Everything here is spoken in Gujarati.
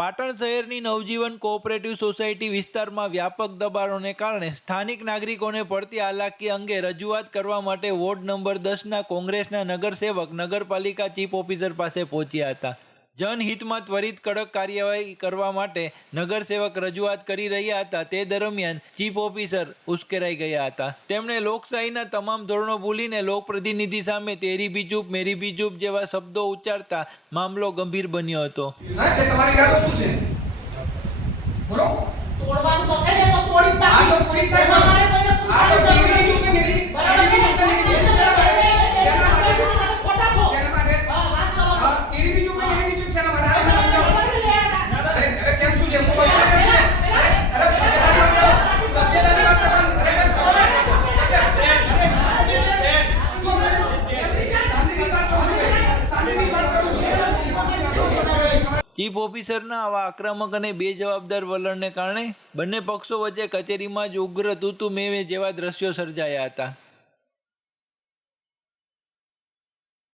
પાટણ શહેરની નવજીવન કોઓપરેટિવ સોસાયટી વિસ્તારમાં વ્યાપક દબાણોને કારણે સ્થાનિક નાગરિકોને પડતી હાલાકી અંગે રજૂઆત કરવા માટે વોર્ડ નંબર 10ના કોંગ્રેસના નગરસેવક નગરપાલિકા ચીફ ઓફિસર પાસે પહોંચ્યા હતા। જનહિતમાં ત્વરિત કડક કાર્યવાહી કરવા માટે નગરસેવક રજૂઆત કરી રહ્યા હતા। તે દરમિયાન ચીફ ઓફિસર ઉશ્કેરાઈ ગયા હતા। તેમણે લોકશાહીના તમામ ધોરણો ભૂલીને લોકપ્રતિનિધિ સામે તેરી ભી ચૂપ મેરી ભી ચૂપ જેવા શબ્દો ઉચ્ચારતા મામલો ગંભીર બન્યો હતો। તમારી ઈરાદો શું છે? બોલો। તોડવાનું તો છે ને તો તોડી જ નાખીશ। આ તો તોડી જ નાખીશ। મારે કોઈને પૂછવાનું જરૂર નથી। બરાબર છે? શેના માટે ખોટા છો? શેના માટે? હા વાત કરો। હા તેરી ભી ચૂપ મેરી ભી ચૂપ શેના માટે? અરે કેમ શું છે? હું કોઈ વાત છે? અરે સભ્યતાની વાત કરવાની। ચીફ ઓફિસરના આવા આક્રમક અને બેજવાબદાર વલણને કારણે બંને પક્ષો વચ્ચે કચેરીમાં જ ઉગ્ર તૂતુ મેવે જેવા દ્રશ્યો સર્જાયા હતા।